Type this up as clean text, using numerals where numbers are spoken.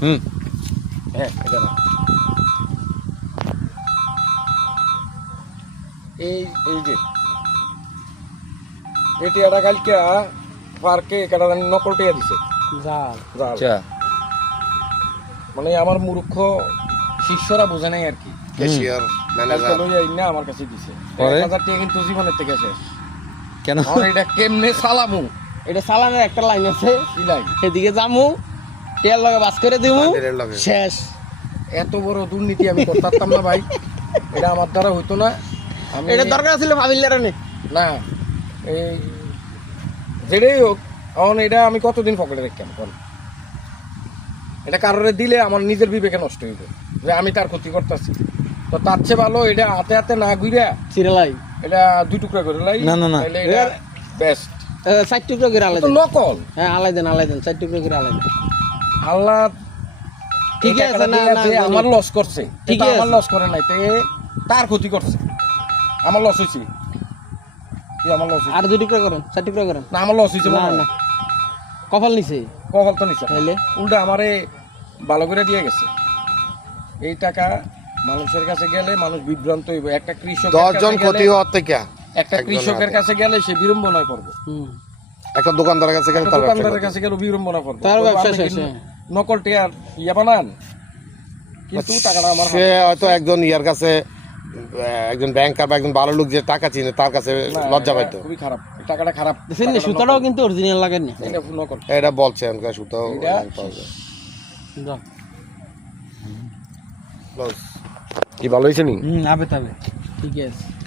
হ্যাঁ এটা না, এই এই যে এই টিয়াটা কালকে পার্কে কেটা নকল টিয়া দিছে জাল জাল। আচ্ছা মানে আমার মূর্খ শিষ্যরা বোঝে নাই আর কি, ক্যাশিয়ার কালকে ম্যানেজার লই আইন না আমার কাছে দিছে পরে? 1000 টাকা কিন্তু জীবনের থেকে শেষ। কেন আর এটা কেমনে সালামু এটা চালানের একটা লাইন আছে, কি লাই, এদিকে যামু তেল লগে বাস করে দিমু, বান্ডিলের লগে। শেষ। এত বড় দুর্নীতি আমি করতে পারতাম না ভাই, এটা আমার দ্বারা হইতো না। আমি এটা দরকার ছিল ভাবিলের নে না, এই যেটাই হোক এখন এটা আমি কতদিন পকেটে রাখতাম কোন, এটা কারোরে দিলে আমার নিজের বিবেকে নষ্ট হইবে যে আমি তার ক্ষতি করতেছি। তো তার চেয়ে ভালো এটা হাতে হাতে না ঘুরিয়া চিরালাই এটা 2 টুকরা করে লাই, না, না, না। তাহলে এটা বেস্ট। 4 টুকরো করে আলাই তো দেন। নকল হ্যাঁ আলাই দেন 4 টুকরো করে আলাই দেন। আল্লাহ ঠিকই আছে না, না, যে না, আমার লস করছে, ঠিকই এটা আমার আছে। লস করে নাই, তে তার ক্ষতি করছে, আমার লস হইছে কি, আমার লস হইছে আর 2 টুকরো করেন, 4 টুকরো করেন। না, আমার লস হইছে না না কপাল নিছে কখন তো নিছে তাইলে উল্টা আমারে ভালো করে দিয়ে গেছে। এই টাকা মানুষের কাছে গেলে মানুষ বিভ্রান্ত হইব, একটা কৃষক 10 জন ক্ষতি হওয়ার থেকে একটা একজনের কৃষকের হাতে। কাছে গেলে সে বিড়ম্বনায় পড়বে, হুম একটা দোকানদারের কাছে গেলে একটা তার ব্যবসা দোকানদারের করবে। কাছে গেলে বিড়ম্বনা পড়বে, তার বলবে, ব্যবসা আপনি শেষ, কি হ্যাঁ। নকল টিয়ার বানান, কিন্তু টাকাটা আমার সে হয়তো একজন ইয়ার কাছে একজন ব্যাংকার বা একজন ভালো লোক যে টাকা চিনে তার কাছে না, লজ্জা এটা পাইতো। খুবই খারাপ, এই টাকাটা খারাপ, দেখেন টাকাটা সুতাটাও নকল। কিন্তু অরিজিনাল লাগেন না। এটা নকল, এটা বলছে এখনকার সুতো এটা পাওয়া যায়। যাও। Close. কি ভালো হয়েছে নি? আবে তবে ঠিক আছে।